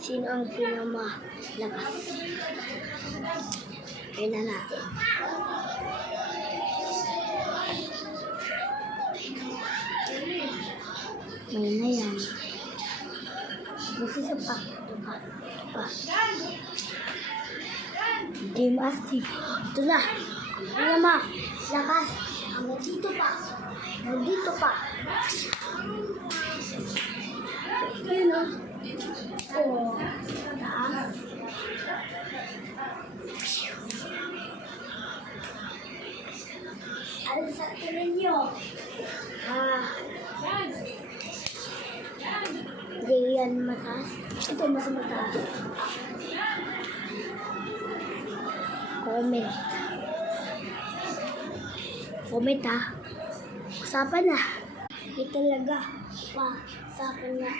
Sino ang pinamalakas? Tingnan natin. May na yan. Mas isa pa. Ito pa. Dream active. Ito na. Ang pinamalakas. Hanggang dito pa. Nandito pa. Yun o. Oo. Taas. Ano sa tingin nyo? Hindi yan mataas. Ito mas mataas. Comment. Comment ha. Usapan na. Hindi talaga. Usapan na.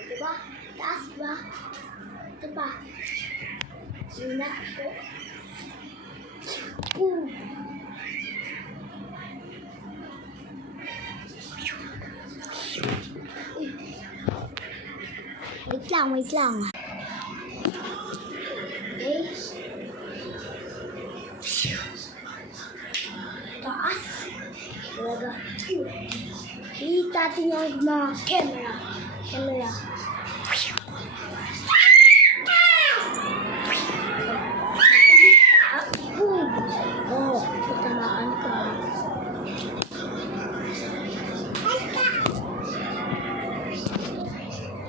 Ito ba? Taas ba? Ito pa. Yun na po. Wait lang. Okay. Taas. Talaga. Hitatin yung mga camera.